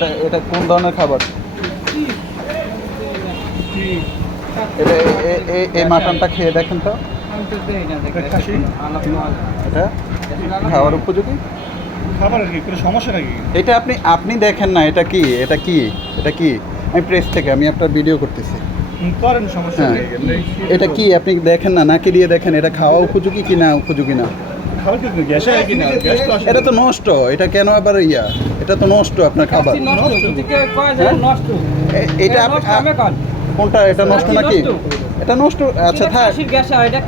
এটা কোন ধরনের খাবার? এটা এই মাটনটা খেয়ে দেখেন তো, এটা খাওয়ার উপযোগী খাবার আর কি কোনো সমস্যা নাকি? এটা আপনি দেখেন না, এটা কি এটা কি আমি প্রেস থেকে আমি আপনার ভিডিও করতেছি। করেন, সমস্যা হ্যাঁ, নেই। এটা কি আপনি দেখেন না, নাকি দিয়ে দেখেন এটা খাওয়া উপযোগী কি না উপযোগী না? খাবার কি গ্যাস হয় কি না? গ্যাস তো আসে। এটা তো নষ্ট, এটা কেন আবার এটা তো নষ্ট আপনার খাবার। এটা কোনটা, এটা নষ্ট নাকি? এটা নষ্ট, আচ্ছা থাক,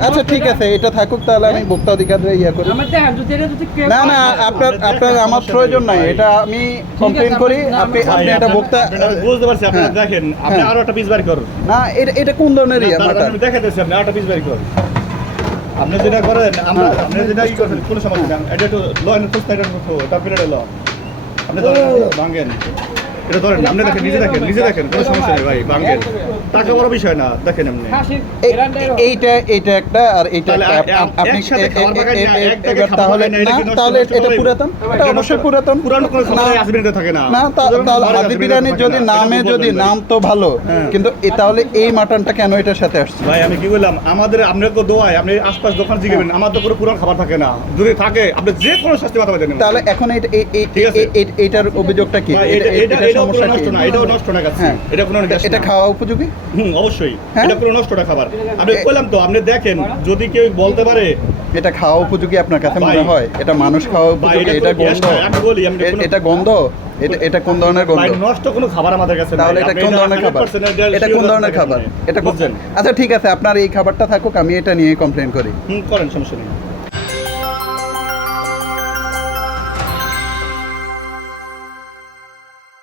আচ্ছা ঠিক আছে, এটা থাকুক, তাহলে আমি ভোক্তা অধিকার করি। না না, আপনার আমার প্রয়োজন নাই, এটা আমি কমপ্লেন করি। আপনি এটা ভোক্তা বুঝতে পারছি, আপনারা দেখেন, আপনি আরো একটা পিস বার করুন না। এটা কোন ধরনের মাটন? আমি দেখাতেছি, আপনি আরো একটা পিস বার করুন। আপনি যেটা করেন, আপনি যেটা ই করেন, কোনো সমস্যা নেই। এটা তো ল এন্ড এনফোর্সমেন্টের মতো, এটা পিরিয়ড ল। আপনি ধরেন, ভাঙেন এটা ধরেন, আপনি দেখেন, নিজে দেখেন, কোনো সমস্যা নেই ভাই, ভাঙেন। টাকা বড় বিষয় না, দেখেন এমনি। এইটা একটা আর এইটা আপনি তাহলে এটা পুরাতন, এটা অবশ্যই পুরাতন। পুরানো কোনো খাবার আসবেনতে থাকে না। না তাহলে হাদি বিরিয়ানির যদি নাম তো ভালো, কিন্তু তাহলে এই মাটনটা কেন এটার সাথে আসছে? ভাই আমি কি বললাম, আপনার তো দোয়ায়, আপনি আশপাশ দোকান জিগাবেন, আমার তো কোনো পুরান খাবার থাকে না। যদি থাকে, আপনি যে কোনো শাস্তি মাথা দেন। তাহলে এখন এইটার অভিযোগটা কি? সমস্যা নষ্ট না, এটাও নষ্ট না গাছ। এটা কোনো এটা খাওয়া উপযোগী? অবশ্যই। এটা কোনো নষ্ট না খাবার। আপনি কইলাম তো, আপনি দেখেন, যদি কেউ বলতে পারে এটা খাওয়া উপযোগী আপনার কাছে মনে হয়? এটা মানুষ খাওয়া উপযোগী? এটা গন্ধ, আমি বলি, এটা গন্ধ, এটা কোন ধরনের গন্ধ? নষ্ট কোনো খাবার আমাদের কাছে। তাহলে এটা কোন ধরনের খাবার? এটা কোন ধরনের খাবার? এটা বুঝছেন? আচ্ছা ঠিক আছে, আপনার এই খাবারটা থাকুক, আমি এটা নিয়ে কমপ্লেন করি। করেন, সমস্যা নেই।